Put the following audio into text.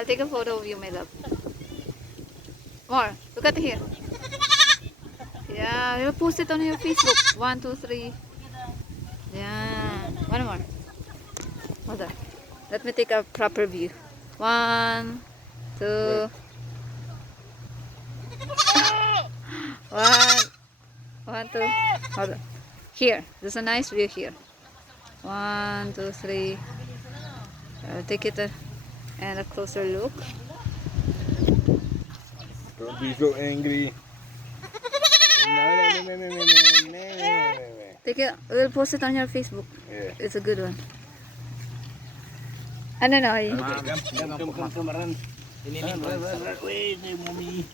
I'll take a photo of you, my love. More. Look at here. Yeah, you'll post it on your Facebook. 1, 2, 3. Yeah. One more. Hold on. Let me take a proper view. 1, 2. 1, 1, 2. Hold on. Here. There's a nice view here. 1, 2, 3. Take it and a closer look. Don't be so angry. Take it. We'll post it on your Facebook. Yeah. It's a good one. Ano na kayo? Come, Maran. Wait, mommy.